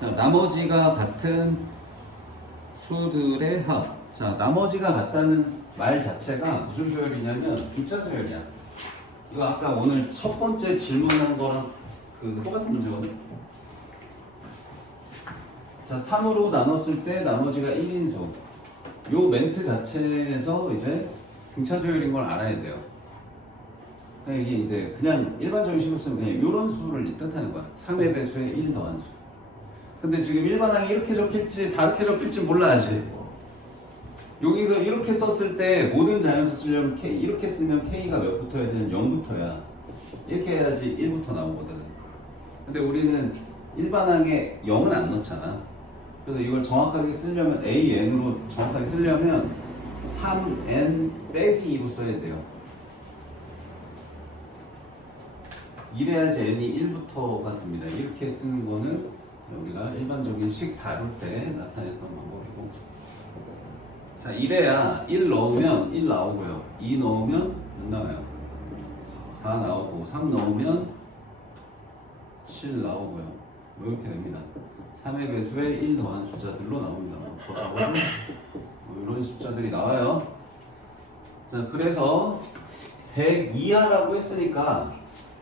자, 나머지가 같은 수들의 합. 자, 나머지가 같다는 말 자체가 무슨 수열이냐면 분차 수열이야. 이거 아까 오늘 첫 번째 질문한 거랑 그 똑같은 문제거든. 자, 3으로 나눴을 때 나머지가 1인수. 요 멘트 자체에서 이제 등차 수열인 걸 알아야 돼요. 그러니까 이게 이제 그냥 일반적인 식으로 쓰면 그냥 요런 수를 뜻하는 거야. 3의 배수에 1 더한 수. 근데 지금 일반항이 이렇게 적힐지 다르게 적힐지 몰라야지. 여기서 이렇게 썼을 때 모든 자연수 쓰려면 K, 이렇게 쓰면 K가 몇 붙어야 되냐면 0부터야. 이렇게 해야지 1부터 나오거든. 근데 우리는 일반항에 0은 안 넣잖아. 그래서 이걸 정확하게 쓰려면 AN으로 정확하게 쓰려면 3N 빼기 2로 써야 돼요. 이래야지 N이 1부터가 됩니다. 이렇게 쓰는 거는 우리가 일반적인 식 다룰 때 나타냈던 방법이고. 자, 이래야 1 넣으면 1 나오고요. 2 넣으면 몇 나와요? 4 나오고, 3 넣으면 7 나오고요. 뭐 이렇게 됩니다. 3의 배수에 1 더한 숫자들로 나옵니다. 뭐 이런 숫자들이 나와요. 자, 그래서 100 이하라고 했으니까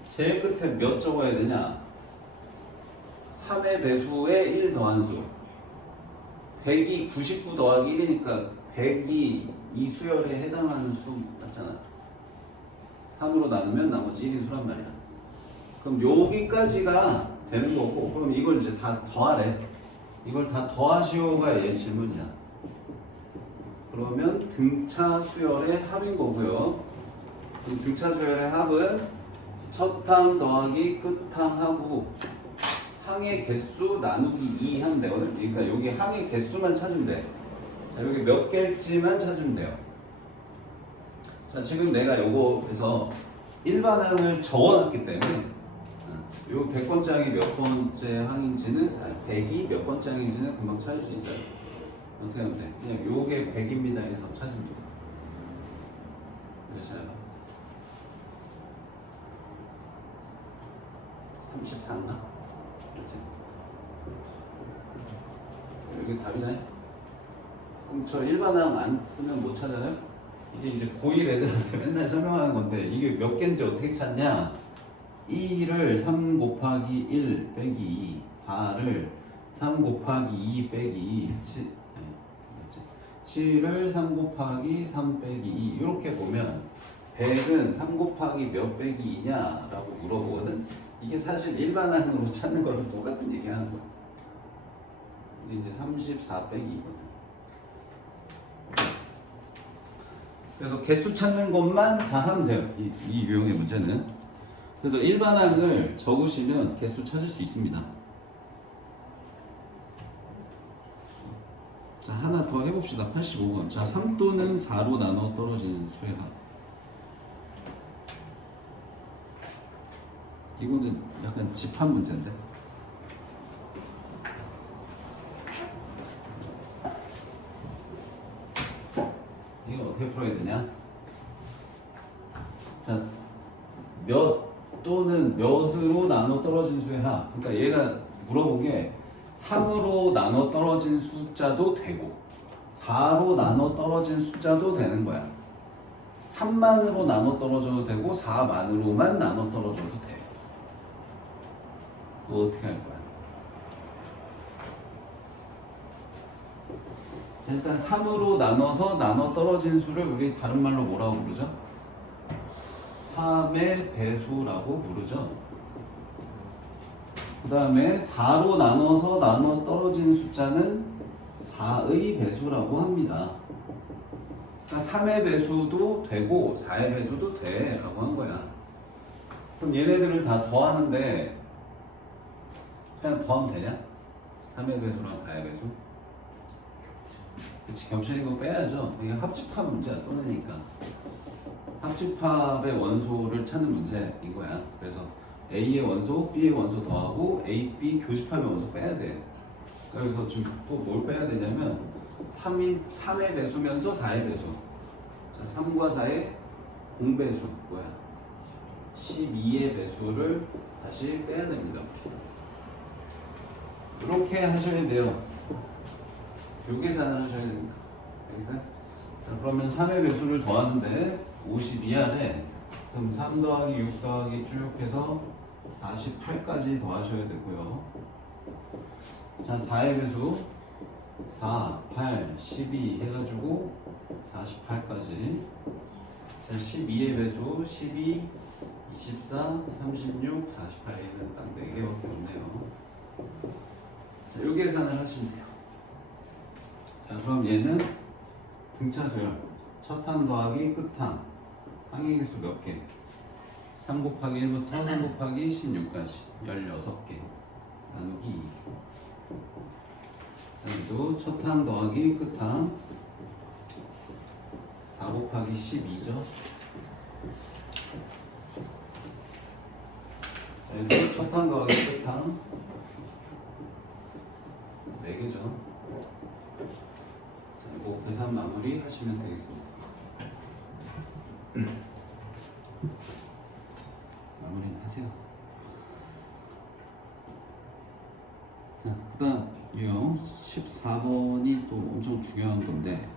제일 끝에 몇 적어야 되냐? 3의 배수에 1 더한 수. 100이 99 더하기 1이니까 100이 이 수열에 해당하는 수 맞잖아. 3으로 나누면 나머지 1인 수란 말이야. 그럼 여기까지가 되는 거고, 그럼 이걸 이제 다 더하래. 이걸 다 더하시오가 얘 질문이야. 그러면 등차 수열의 합인 거고요. 그럼 등차 수열의 합은 첫 항 더하기 끝 항하고 항의 개수 나누기 2 하면 되거든. 그러니까 여기 항의 개수만 찾으면 돼. 자, 여기 몇 개일지만 찾으면 돼요. 자, 지금 내가 요거에서 일반항을 적어놨기 때문에 요 100번째 항이 몇 번째 항인지는 100이 몇 번째 항인지는 금방 찾을 수 있어요. 어떻게 하면 돼? 그냥 요게 100입니다 해서 찾으면 돼요. 몇이나요? 34인가? 그렇지? 여기 답이네? 그럼 저 일반항 안 쓰면 못 찾아요? 이게 이제 고1 애들한테 맨날 설명하는 건데 이게 몇 개인지 어떻게 찾냐? 2를 3 곱하기 1 빼기 2, 4를 3 곱하기 2 빼기 2, 7을 3 곱하기 3 빼기 2 이렇게 보면 100은 3 곱하기 몇 빼기 2냐? 라고 물어보거든? 이게 사실 일반항으로 찾는 거랑 똑같은 얘기 하는 거야. 근데 이제 34 빼기 2거든. 그래서 개수 찾는 것만 잘하면 돼요. 이 유형의 문제는. 그래서 일반항을 적으시면 개수 찾을 수 있습니다. 자, 하나 더 해봅시다. 85번. 자, 3 또는 4로 나눠 떨어지는 수의 합. 이거는 약간 집합 문제인데. 이거 어떻게 풀어야 되냐? 자, 몇 또는 몇으로 나눠 떨어진 수의 합. 그러니까 얘가 물어본 게 3으로 나눠 떨어진 숫자도 되고 4로 나눠 떨어진 숫자도 되는 거야. 3만으로 나눠 떨어져도 되고 4만으로만 나눠 떨어져도 돼. 또 어떻게 할 거야? 일단 3으로 나눠서 나눠 떨어진 수를 우리 다른 말로 뭐라고 부르죠? 3의 배수라고 부르죠. 그 다음에 4로 나눠서 나눠 떨어진 숫자는 4의 배수라고 합니다. 그러니까 3의 배수도 되고 4의 배수도 돼 라고 한 거야. 그럼 얘네들을 다 더하는데 그냥 더하면 되냐? 3의 배수랑 4의 배수? 그치, 겹치는 거 빼야죠. 이게 합집합 문제야. 떠내니까 합집합의 원소를 찾는 문제인 거야. 그래서 A의 원소, B의 원소 더하고 A, B 교집합의 원소 빼야 돼. 그래서 지금 또 뭘 빼야 되냐면 3의 배수면서 4의 배수. 자, 3과 4의 공배수 뭐야? 12의 배수를 다시 빼야 됩니다. 이렇게 하셔야 돼요. 요 계산을 하셔야 됩니다. 알겠어요? 자, 그러면 3의 배수를 더하는데 52하래. 그럼 3 더하기 6 더하기 쭉 해서 48까지 더하셔야 되고요. 자, 4의 배수 4, 8, 12 해가지고 48까지. 자, 12의 배수 12, 24, 36, 48에는 딱 4개밖에 없네요. 자, 요 계산을 하시면 돼요. 자, 그럼 얘는 등차 수열. 첫 항 더하기 끝 항. 항의 개수 몇 개? 3 곱하기 1부터 3 곱하기 16까지 16개 나누기 2. 여기도 첫 항 더하기 끝 항 4 곱하기 12죠. 여기도 첫 항 더하기 끝 항 4개죠. 자, 이거 계산 마무리 하시면 되겠습니다. 마무리는 하세요. 자, 그 다음이요. 14번이 또 엄청 중요한 건데,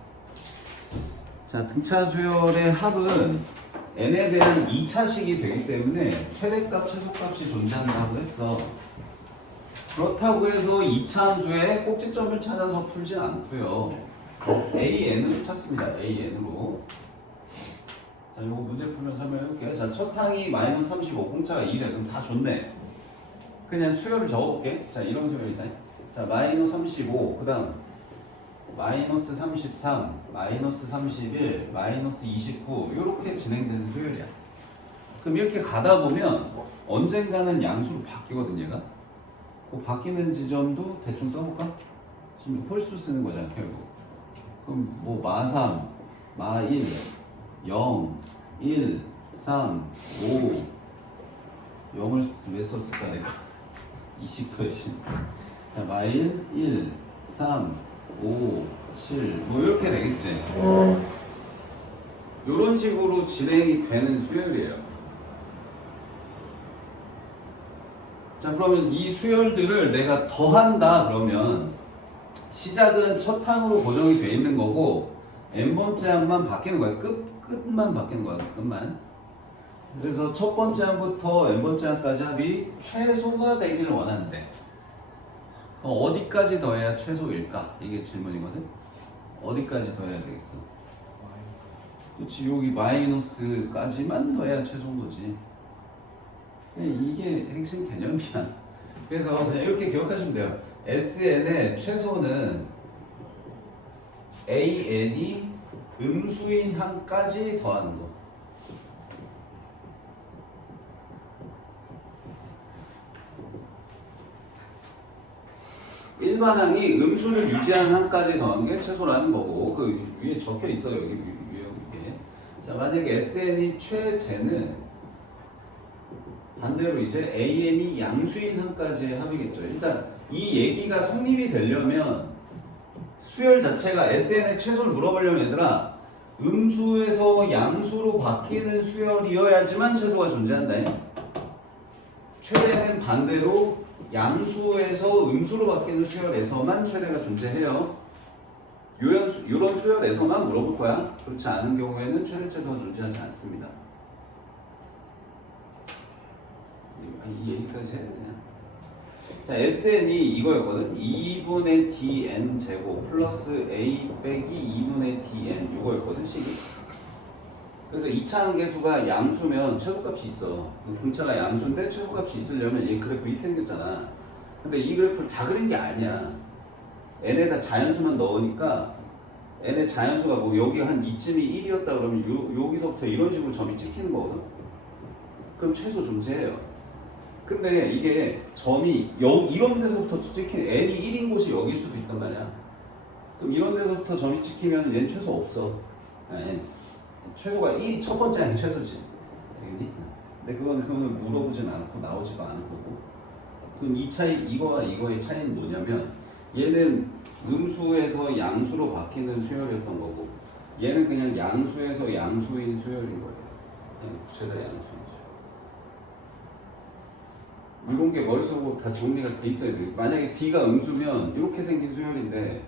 자, 등차 수열의 합은 n에 대한 2차식이 되기 때문에 최대값, 최소값이 존재한다고 했어. 그렇다고 해서 2차 함수의 꼭지점을 찾아서 풀진 않고요. AN으로 찾습니다. AN으로. 자, 요거 문제 풀면 설명해볼게요. 자, 첫 항이 마이너스 35, 공차가 2래. 그럼 다 좋네. 그냥 수열을 적어볼게. 자, 이런 수열이다. 자, 마이너스 35, 그 다음 마이너스 33, 마이너스 31, 마이너스 29 이렇게 진행되는 수열이야. 그럼 이렇게 가다 보면 언젠가는 양수로 바뀌거든, 얘가. 그 바뀌는 지점도 대충 써볼까? 지금 홀수 쓰는 거잖아, 결국. 그럼 뭐 마3, 마1, 0, 1, 3, 5 0을 왜 썼을까 내가? 20도 신. 자, 마1, 1, 3, 5, 7 뭐 이렇게 되겠지. 이런 식으로 진행이 되는 수열이에요. 자, 그러면 이 수열들을 내가 더한다 그러면 시작은 첫 항으로 고정이 돼 있는 거고 n번째 항만 바뀌는 거야. 끝만 바뀌는 거야. 끝만. 그래서 첫 번째 항부터 n번째 항까지 합이 최소가 되기를 원하는데 어디까지 더해야 최소일까? 이게 질문이거든. 어디까지 더해야 되겠어? 그렇지, 여기 마이너스까지만 더해야 최소인 거지. 이게 핵심 개념이야. 그래서 그냥 이렇게 기억하시면 돼요. SN의 최소는 AN이 음수인 항까지 더하는 거. 일반 항이 음수를 유지하는 항까지 더한 게 최소라는 거고, 그 위에 적혀 있어요. 여기 위에 이게. 자, 만약에 SN이 최대는 반대로 이제 AN이 양수인 항까지의 합이겠죠. 일단 이 얘기가 성립이 되려면 수열 자체가 SN의 최소를 물어보려면 얘들아 음수에서 양수로 바뀌는 수열이어야지만 최소가 존재한다. 최대는 반대로 양수에서 음수로 바뀌는 수열에서만 최대가 존재해요. 요런 수열에서만 물어볼 거야. 그렇지 않은 경우에는 최대 최소가 존재하지 않습니다. 이 얘기까지 해야 되냐? 자, SN이 이거였거든. 2분의 dn 제곱 플러스 a 빼기 2분의 dn 이거였거든, 식이. 그래서 2차 항계수가 양수면 최소값이 있어. 분차가 양수인데 최소값이 있으려면 이 그래프 이렇게 생겼잖아. 근데 이 그래프를 다 그린 게 아니야. n에다 자연수만 넣으니까 n의 자연수가 뭐 여기 한 이쯤이 1이었다 그러면 여기서부터 이런 식으로 점이 찍히는 거거든. 그럼 최소 존재해요. 근데 이게 점이 이런 데서부터 찍힌 n이 1인 곳이 여기일 수도 있단 말이야. 그럼 이런 데서부터 점이 찍히면 얘는 최소 없어. 아니, 최소가 첫 번째 항이 최소지. 알겠니? 근데 그거는 물어보진 않고 나오지도 않을 거고. 그럼 이 차이, 이거와 이거의 차이는 뭐냐면 얘는 음수에서 양수로 바뀌는 수열이었던 거고 얘는 그냥 양수에서 양수인 수열인 거예요. 그냥 최대 양수인 수열. 이런 게 머릿속으로 다 정리가 돼 있어야 돼. 만약에 D가 음수면 이렇게 생긴 수열인데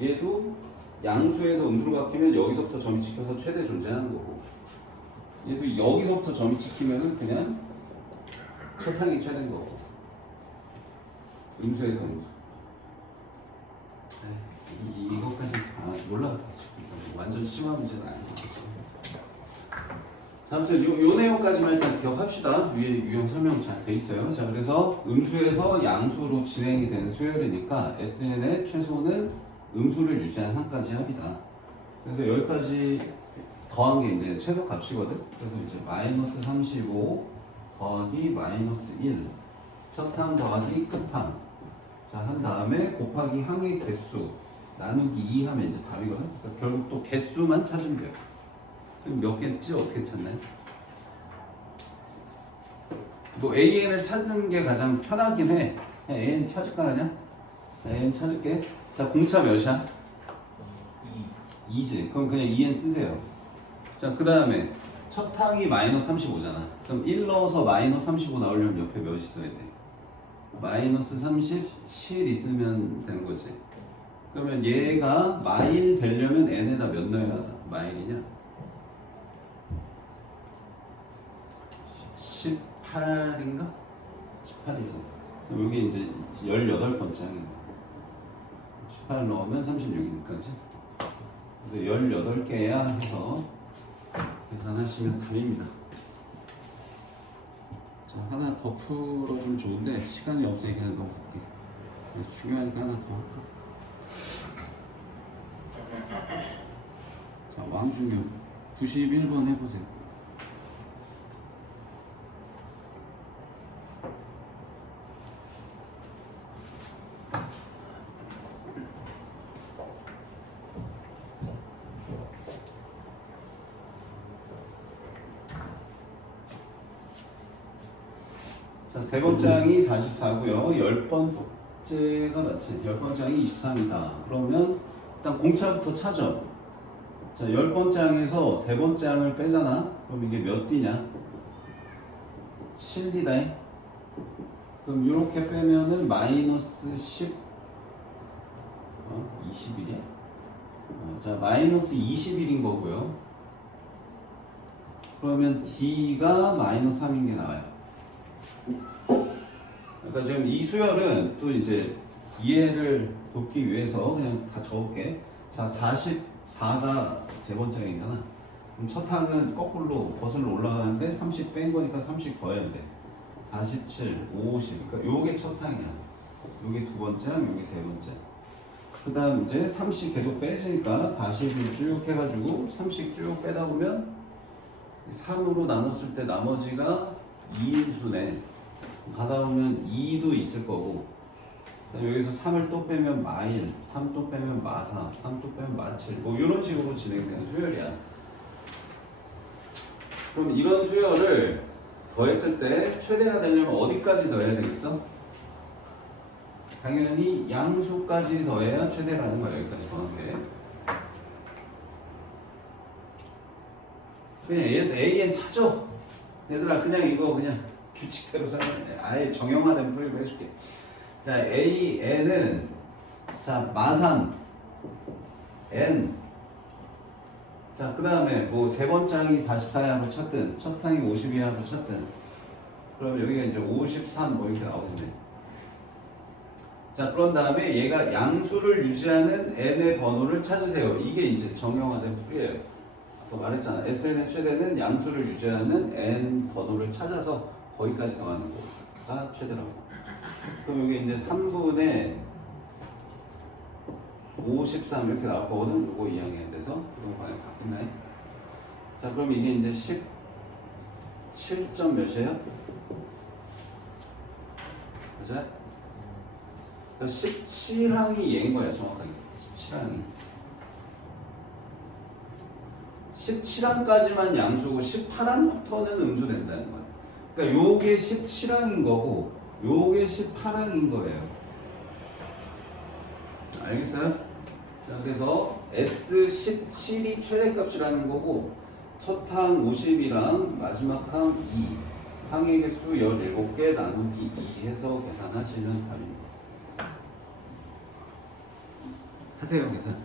얘도 양수에서 음수로 바뀌면 여기서부터 점이 찍혀서 최대 존재하는 거고 얘도 여기서부터 점이 찍히면은 그냥 첫항이 최대인 거고 음수에서 음수. 이것까지 몰라. 완전 심한 문제는 아니고. 자, 아무튼 요 내용까지만 일단 기억합시다. 위에 유형 설명 잘 돼 있어요. 자, 그래서 음수에서 양수로 진행이 되는 수열이니까 SN의 최소는 음수를 유지한 한까지 합이다. 그래서 여기까지 더한 게 이제 최소 값이거든. 그래서 이제 마이너스 35 더하기 마이너스 1 첫항 더하기 끝항. 자, 한 다음에 곱하기 항의 개수 나누기 2 하면 이제 답이거든. 그러니까 결국 또 개수만 찾으면 돼요. 그럼 몇 개지 어떻게 찾나요? 뭐 AN을 찾는 게 가장 편하긴 해. 그냥 AN 찾을까 그냥? 자, AN 찾을게. 자, 공차 몇이야? 2지. 그럼 그냥 2N 쓰세요. 자, 그 다음에 첫 항이 마이너스 35잖아. 그럼 1 넣어서 마이너스 35 나오려면 옆에 몇 있어야 돼? 마이너스 37 있으면 되는 거지. 그러면 얘가 마일 되려면 n에다 몇 넣어야 마일이냐? 18인가? 18이죠. 여기 이제 18번째 항이네. 18 넣으면 36이니까, 그치? 근데 18개야 해서 계산하시면 답입니다. 자, 하나 더 풀어주면 좋은데 시간이 없으니까 그냥 넣어볼게. 중요하니까 하나 더 할까? 자, 왕중요 91번 해보세요. 자, 세 번째 항이 44고요. 10번째가 맞지? 10번째 항이 23이다. 그러면 일단 공차부터 찾아. 자, 10번째 항에서 세 번째 항을 빼잖아. 그럼 이게 몇 D냐? 7D다. 그럼 이렇게 빼면은 마이너스 10 21이야? 자, 마이너스 21인 거고요. 그러면 D가 마이너스 3인 게 나와요. 그러니까 지금 이 수열은 또 이제 이해를 돕기 위해서 그냥 다 적을게. 자, 44가 세 번째 항이잖아. 그럼 첫 항은 거꾸로 거슬러 올라가는데 30 뺀 거니까 30 더해야 돼. 47, 50. 그러니까 요게 첫 항이야. 요게 두 번째 항, 요게 세 번째. 그 다음 이제 30 계속 빼지니까 40을 쭉 해가지고 30 쭉 빼다 보면 3으로 나눴을 때 나머지가 2인수네. 가다 보면 2도 있을 거고 여기서 3을 또 빼면 마일, 3 또 빼면 마사, 3 또 빼면 마칠 뭐 이런 식으로 진행되는 수열이야. 그럼 이런 수열을 더했을 때 최대가 되려면 어디까지 더해야 되겠어? 당연히 양수까지 더해야 최대라는 거야. 여기까지 더하는 게. 그냥 AN 찾아. 얘들아 그냥 이거 그냥 규칙대로 써면 아예 정형화된 풀이로 해줄게. 자, AN은 자 마상 N. 자, 그 다음에 뭐 세 번째 항이 44야로 찾든 첫 항이 52야로 찾든 그럼 여기가 이제 53 뭐 이렇게 나오겠네. 자, 그런 다음에 얘가 양수를 유지하는 n의 번호를 찾으세요. 이게 이제 정형화된 풀이에요. 아까 말했잖아. SN의 최대는 양수를 유지하는 n 번호를 찾아서 거기까지 더하는 거가 최대라고. 그럼 여기 이제 3분의 53 이렇게 나올 거거든. 이거 이항해야 돼서 부동반에 바뀌네. 자, 그럼 이게 이제 17점 몇이에요? 그죠? 17항이 얘인 거야, 정확하게. 17항이. 17항까지만 양수고 18항부터는 음수된다는 거야. 그러니까 요게 17항인 거고 요게 18항인 거예요. 알겠어요? 자, 그래서 S17이 최대값이라는 거고 첫 항 50이랑 마지막 항 2 항의 개수 17개 나누기 2 해서 계산하시면 답입니다. 하세요, 계산.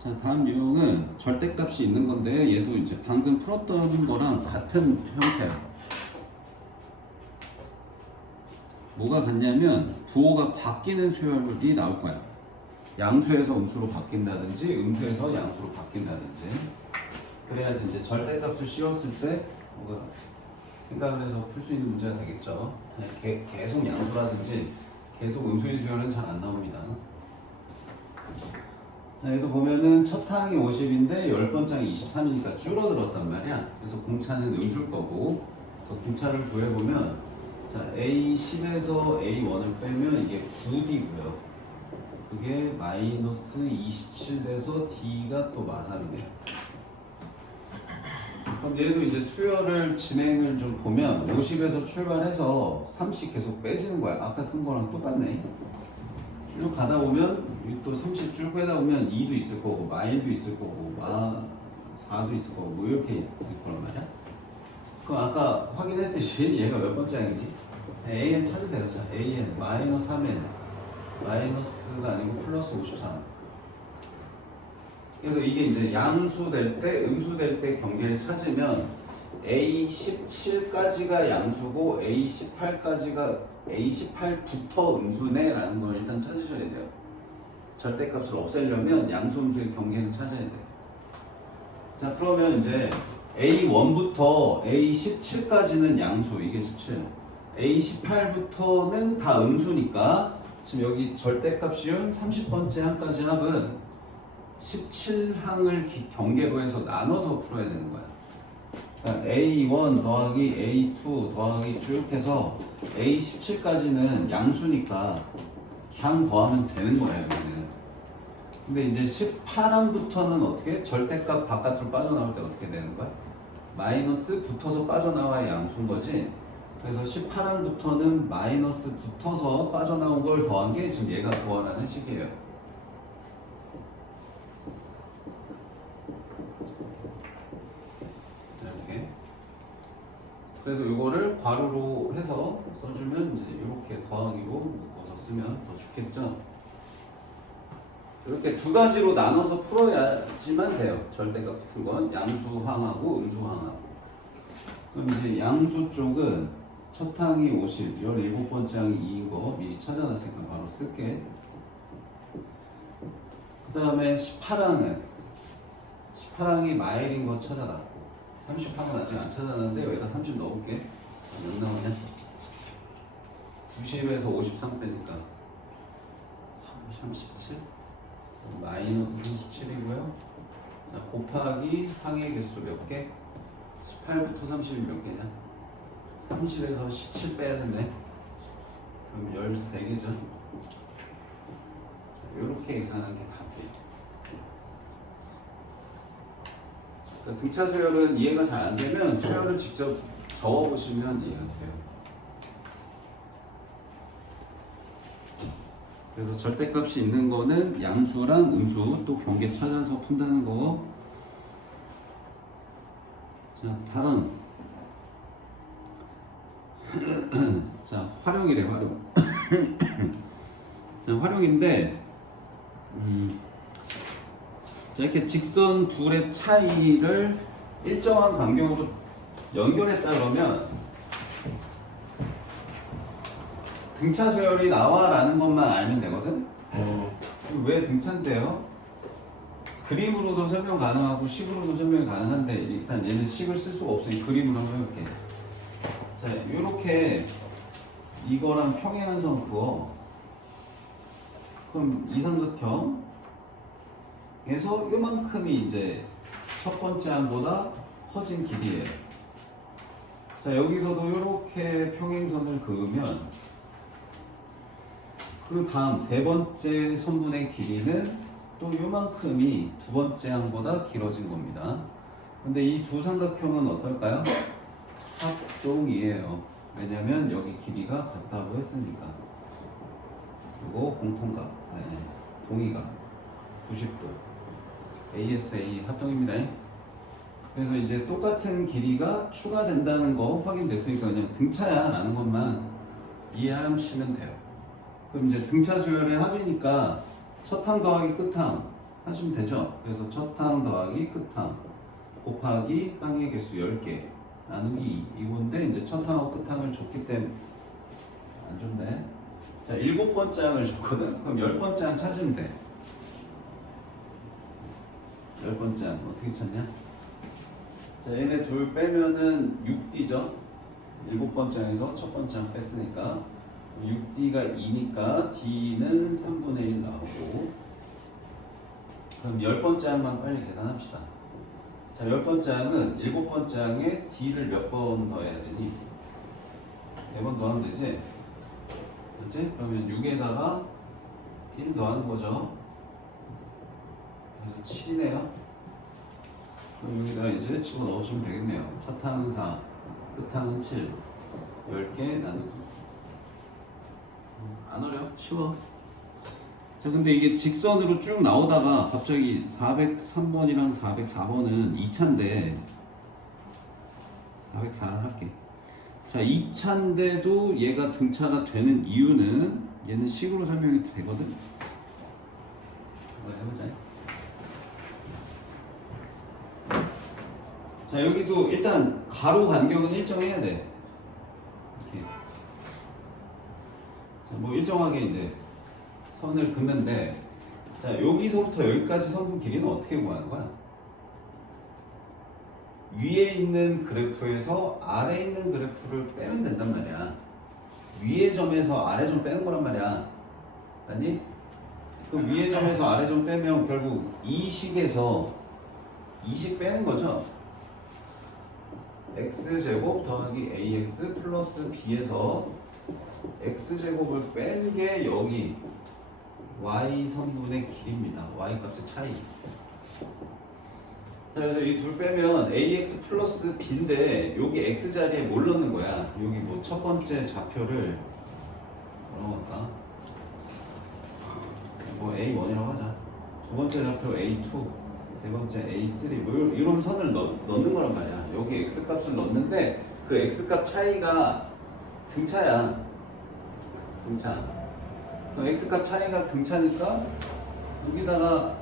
자, 다음 유형은 절대값이 있는 건데 얘도 이제 방금 풀었던 거랑 같은 형태야. 뭐가 같냐면 부호가 바뀌는 수열이 나올 거야. 양수에서 음수로 바뀐다든지 음수에서 양수로 바뀐다든지. 그래야지 이제 절대값을 씌웠을 때 뭐가 생각을 해서 풀 수 있는 문제가 되겠죠. 계속 양수라든지 계속 음수인 수열은 잘 안 나옵니다. 자, 얘도 보면은 첫 항이 50인데 10번째 항이 23이니까 줄어들었단 말이야. 그래서 공차는 음수일 거고, 그 공차를 구해보면, 자, A10에서 A1을 빼면 이게 9D고요. 그게 마이너스 27 돼서 D가 또 마삼이네요. 그럼 얘도 이제 수열을 진행을 좀 보면 50에서 출발해서 30 계속 빼지는 거야. 아까 쓴 거랑 똑같네. 쭉 가다 보면 또 30 쭉 빼다 보면 2도 있을 거고 마일도 있을 거고 4도 있을 거고 뭐 이렇게 있을 거란 말이야. 그럼 아까 확인했듯이 얘가 몇 번째 항이니? AN 찾으세요. 자, AN 마이너스 3N 마이너스가 아니고 플러스 53. 그래서 이게 이제 양수 될 때, 음수 될 때 경계를 찾으면 A17까지가 양수고 A18부터 음수네라는 걸 일단 찾으셔야 돼요. 절대값을 없애려면 양수, 음수의 경계는 찾아야 돼요. 자, 그러면 이제 A1부터 A17까지는 양수, 이게 17. A18부터는 다 음수니까 지금 여기 절대값 씌운 30번째 항까지 합은 17항을 경계로 해서 나눠서 풀어야 되는 거야. 그러니까 A1 더하기 A2 더하기 쭉 해서 A17까지는 양수니까 그냥 더하면 되는 거예요, 여기는. 근데 이제 18항부터는 어떻게? 절대값 바깥으로 빠져나올 때 어떻게 되는 거야? 마이너스 붙어서 빠져나와야 양수인 거지. 그래서 18항부터는 마이너스 붙어서 빠져나온 걸 더한 게 지금 얘가 더하라는 식이에요. 그래서 이거를 괄호로 해서 써주면 이제 이렇게 더하기로 묶어서 쓰면 더 좋겠죠. 이렇게 두 가지로 나눠서 풀어야지만 돼요. 절대값 푼 건 양수항하고 음수항하고. 그럼 이제 양수 쪽은 첫 항이 50, 17번째 항이 2인 거 미리 찾아놨으니까 바로 쓸게. 그 다음에 18항이 마일인 거 찾아놨고 30항은 아직 안 찾아놨는데 여기다 30 넣어볼게. 몇 나오냐? 90에서 53 빼니까 37? 마이너스 37이고요. 자, 곱하기 항의 개수 몇 개? 18부터 30이 몇 개냐? 30에서 17 빼야 되네. 그럼 13개죠. 이렇게 계산하는 게 답이에요. 그러니까 등차 수열은 이해가 잘 안 되면 수열을 직접 적어보시면 이해가 돼요. 그래서 절대값이 있는 거는 양수랑 음수 또 경계 찾아서 푼다는 거. 자, 다음. 자, 활용이래, 활용. 자, 활용인데, 자, 이렇게 직선 둘의 차이를 일정한 간격으로 연결했다 그러면 등차 수열이 나와라는 것만 알면 되거든. 왜 등차인데요? 그림으로도 설명 가능하고 식으로도 설명이 가능한데 일단 얘는 식을 쓸 수가 없으니 그림으로 한번 해볼게. 자, 이렇게 이거랑 평행한 선 그어. 그럼 이삼각형에서 요만큼이 이제 첫 번째 항보다 커진 길이에요. 자, 여기서도 이렇게 평행선을 그으면 그 다음 세 번째 선분의 길이는 또 요만큼이 두 번째 항보다 길어진 겁니다. 근데 이 두 삼각형은 어떨까요? 합동이에요. 왜냐면 여기 길이가 같다고 했으니까. 그리고 공통각, 동의각. 90도. ASA 합동입니다. 그래서 이제 똑같은 길이가 추가된다는 거 확인됐으니까 그냥 등차야 라는 것만 이해하시면 돼요. 그럼 이제 등차 수열의 합이니까 첫항 더하기 끝항 하시면 되죠. 그래서 첫항 더하기 끝항 곱하기 항의 개수 10개 나누기 2 이건데 이제 첫항하고 끝항을 줬기 때문에 안 좋네. 자, 7번째 항을 줬거든. 그럼 10번째 항 찾으면 돼. 10번째 항 어떻게 찾냐? 자, 얘네 둘 빼면은 6D죠. 7번째 항에서 첫 번째 항 뺐으니까 6D가 2니까 D는 3분의 1 나오고, 그럼 10번째 항만 빨리 계산합시다. 자, 10번째 항은 7번째 항에 D를 몇 번 더해야 되니? 4번 더하면 되지? 그렇지? 그러면 6에다가 1 더하는 거죠. 그래서 7이네요. 그럼 여기다 이제 치고 넣으시면 되겠네요. 첫 항은 4, 끝 항은 7, 10개 나누기. 안 어려? 쉬워. 자, 근데 이게 직선으로 쭉 나오다가 갑자기 403번이랑 404번은 2차인데 404를 할게. 자, 2차인데도 얘가 등차가 되는 이유는 얘는 식으로 설명이 되거든. 한번 해보자. 자, 여기도 일단 가로 간격은 일정해야 돼. 이렇게. 자, 뭐 일정하게 이제 선을 긋는데, 자, 여기서부터 여기까지 선분 길이는 어떻게 구하는 거야? 위에 있는 그래프에서 아래에 있는 그래프를 빼면 된단 말이야. 위에 점에서 아래 점 빼는 거란 말이야. 아니? 그 위에 점에서 아래 점 빼면 결국 이 식에서 이 식 빼는 거죠. x제곱 더하기 ax 플러스 b에서 x제곱을 뺀 게 여기 y 선분의 길입니다. y 값의 차이. 자, 그래서 이 둘 빼면 ax 플러스 b인데 여기 x 자리에 뭘 넣는 거야? 여기 뭐 첫 번째 좌표를 뭐라고 할까? 뭐 a1이라고 하자. 두 번째 좌표 a2, 세 번째 a3 뭐 이런 선을 넣는 거란 말이야. 여기 x 값을 넣는데 그 x 값 차이가 등차야. 등차. x 값 차이가 등차니까 여기다가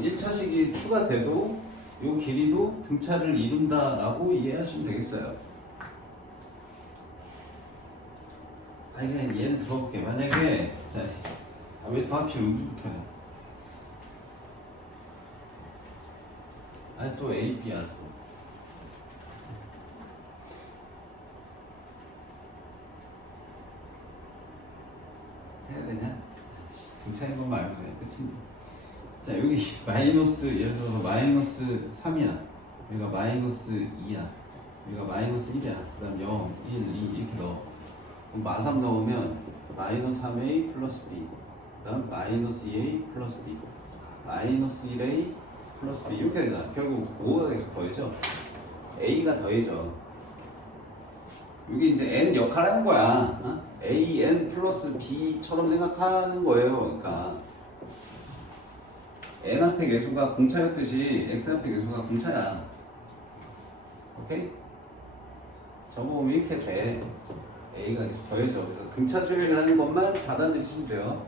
1차식이 추가돼도 이 길이도 등차를 이룬다라고 이해하시면 되겠어요. 아니, 그냥 얘는 들어볼게. 만약에, 자, 왜 또 하필 음수부터 해? 아니, 또 A, B야, 또. 해야 되냐? 등차인 것만 알고 그냥 끝인데. 자, 여기 마이너스, 예를 들어서 마이너스 3이야. 여기가 마이너스 2야. 여기가 마이너스 1이야. 그 다음 0, 1, 2 이렇게 넣어. 그럼 마3 넣으면 마이너스 3a 플러스 b. 그 다음 마이너스 2a 플러스 b. 마이너스 1a 플러스 b. 이렇게 되잖아. 결국 5가 계속 더해져. a가 더해져. 이게 이제 n 역할하는 거야. 어? a, n 플러스 b처럼 생각하는 거예요. 그러니까. n 앞에 계수가 공차였듯이 x 앞에 계수가 공차야. 오케이? 적어보면 이렇게 돼. a가 계속 더해져. 그래서 등차 조율을 하는 것만 받아들이시면 돼요.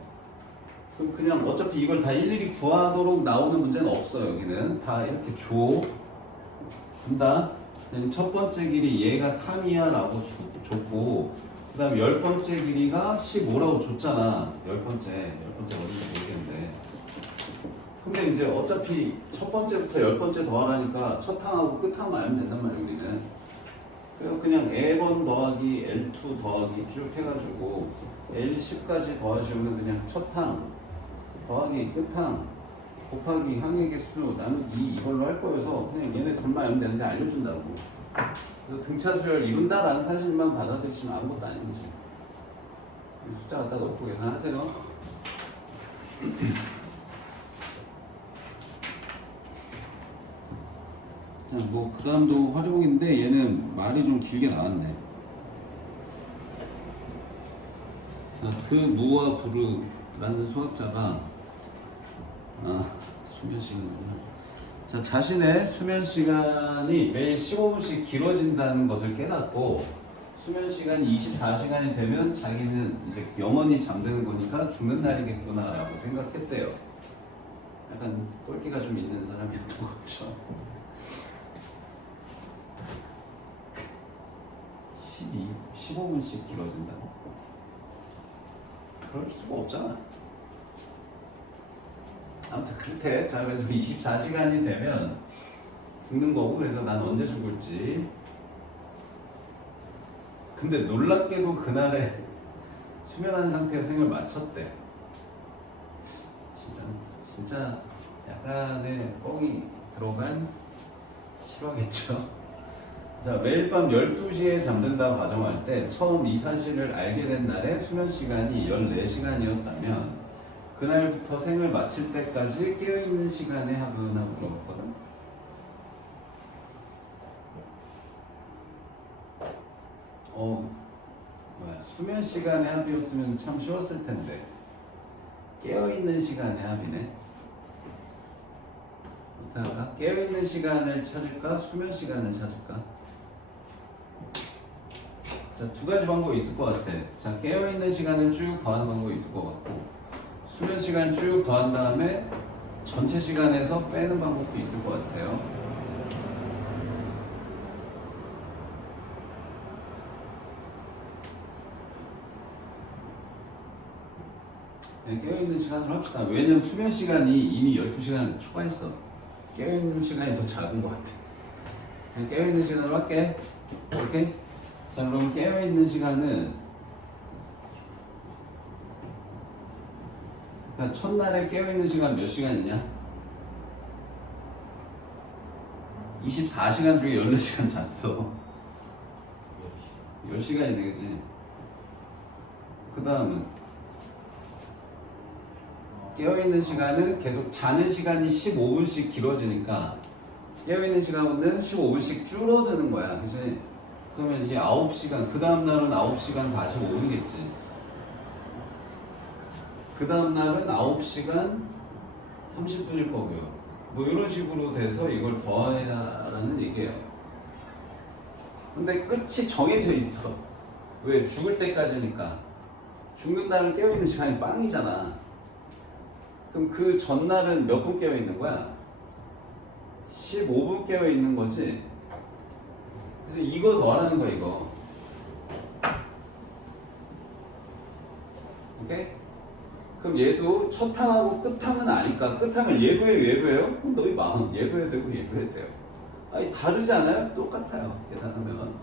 그럼 그냥 어차피 이걸 다 일일이 구하도록 나오는 문제는 없어. 여기는 다 이렇게 준다. 첫 번째 길이 얘가 3이야 라고 줬고, 그 다음 10번째 길이가 15라고 줬잖아. 10번째 어딘지 모르겠는데. 근데 이제 어차피 첫 번째부터 10번째 더하라니까 첫 항하고 끝 항만 알면 된단 말이야, 우리는. 그래서 그냥 L1 더하기 L2 더하기 쭉 해가지고 L10까지 더하시면 그냥 첫 항 더하기 끝 항 곱하기 항의 개수 나누기 이걸로 할 거여서 그냥 얘네 둘만 알면 되는데 알려준다고. 그래서 등차 수열 이룬다라는 사실만 받아들이시면 아무것도 아닌 거지. 숫자 갖다 넣고 계산하세요. 자, 뭐 그 다음도 활용인데 얘는 말이 좀 길게 나왔네. 자, 그 무와 부르라는 수학자가 수면 시간이구나. 자, 자신의 수면 시간이 매일 15분씩 길어진다는 것을 깨닫고 수면 시간이 24시간이 되면 자기는 이제 영원히 잠드는 거니까 죽는 날이겠구나라고 생각했대요. 약간 꼴기가 좀 있는 사람이었던 것 같죠. 15분씩 길어진다고? 그럴 수가 없잖아. 아무튼 그렇대. 자, 그래서 24시간이 되면 죽는 거고, 그래서 난 언제 죽을지. 근데 놀랍게도 그날에 수면한 상태에서 생을 마쳤대. 진짜 약간의 뻥이 들어간 실화겠죠. 자, 매일 밤 12시에 잠든다 가정할 때 처음 이 사실을 알게 된 날에 수면 시간이 14시간이었다면 그날부터 생을 마칠 때까지 깨어있는 시간의 합은 하고 물어봤거든. 수면 시간의 합이었으면 참 쉬웠을 텐데 깨어있는 시간의 합이네. 어떻게 할까? 깨어있는 시간을 찾을까? 수면 시간을 찾을까? 자, 두 가지 방법이 있을 것 같아. 자, 깨어있는 시간을 쭉 더하는 방법이 있을 것 같고, 수면 시간 쭉 더한 다음에 전체 시간에서 빼는 방법도 있을 것 같아요. 네, 깨어있는 시간으로 합시다. 왜냐면 수면 시간이 이미 12시간 초과했어. 깨어있는 시간이 더 작은 것 같아. 그냥 깨어있는 시간으로 할게. 오케이? 자, 그럼 깨어있는 시간은, 그러니까 첫날에 깨어있는 시간 몇 시간이냐? 24시간 중에 14시간 잤어. 10시간이네, 그치? 그 다음은 깨어있는 시간은 계속 자는 시간이 15분씩 길어지니까 깨어있는 시간은 15분씩 줄어드는 거야. 그치? 그러면 이게 9시간, 그 다음 날은 9시간 45분이겠지. 그 다음 날은 9시간 30분일 거고요. 뭐 이런 식으로 돼서 이걸 더해라는 얘기예요. 근데 끝이 정해져 있어. 왜? 죽을 때까지니까. 죽는 날은 깨어있는 시간이 빵이잖아. 그럼 그 전날은 몇 분 깨어있는 거야? 15분 깨어있는 거지. 그래서 이거 더하라는 거야, 이거. 오케이? 그럼 얘도 첫 항하고 끝 항은 아니까 끝 항을 예부해요? 그럼 너희 마음 예부해도 되고 예부해도 돼요. 아니 다르지 않아요? 똑같아요. 계산하면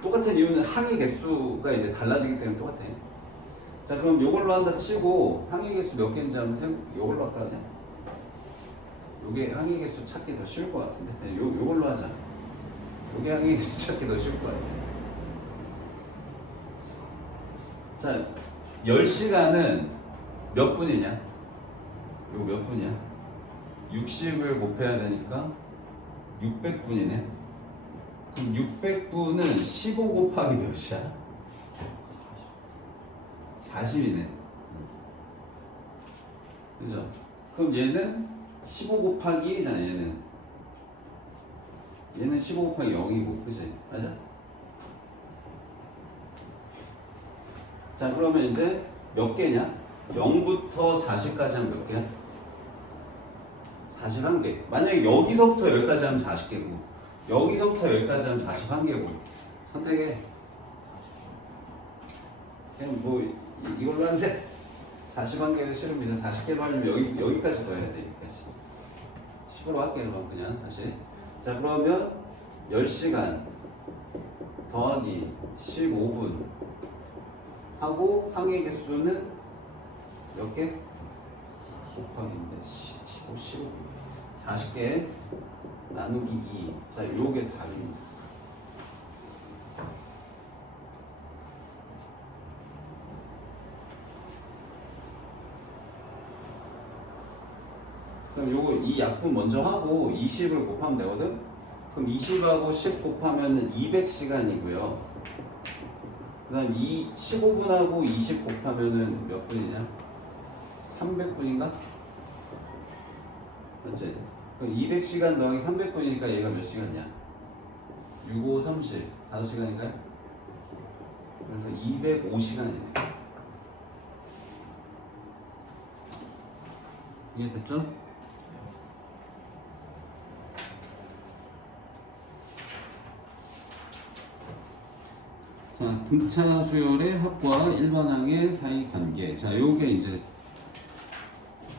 똑같은 이유는 항의 개수가 이제 달라지기 때문에 똑같아요. 자, 그럼 요걸로 한다 치고 항의 개수 몇 개인지 한번 세볼게요. 요걸로 할까 그냥? 요게 항의 개수 찾기 더 쉬울 것 같은데 요걸로 하자. 요게 항의 개수 찾기 더 쉬울 것 같아요. 자, 10시간은 몇 분이냐? 이거 몇 분이야? 60을 곱해야 되니까 600분이네. 그럼 600분은 15 곱하기 몇이야? 40이네. 그죠? 그럼 얘는 15 곱하기 1이잖아, 얘는 15 곱하기 0이고, 그치? 맞아? 자, 그러면 이제 몇 개냐? 0부터 40까지 하면 몇 개야? 41개. 만약에 여기서부터 여기까지 하면 40개고 여기서부터 여기까지 하면 41개고 선택해. 그냥 뭐 이걸로 하는데 41개를 싫으면 40개로 하려면 여기까지 더 해야 돼. 여기까지 10으로 할게. 그럼 그냥 다시. 자, 그러면 10시간 더하기 15분 하고 항의 개수는 몇 개? 40곱하기인데 15, 15, 40개 나누기 2. 자, 요게 답입니다. 그럼 요거 이 약분 먼저 하고 20을 곱하면 되거든? 그럼 20하고 10 곱하면 200시간이고요. 그 다음 15분하고 20 곱하면은 몇 분이냐? 300분인가? 맞지? 200시간 더하기 300분이니까 얘가 몇 시간이야? 6, 5, 30 5시간인가요? 그래서 205시간이네. 이해됐죠? 자, 등차 수열의 합과 일반항의 사이 관계. 자, 요게 이제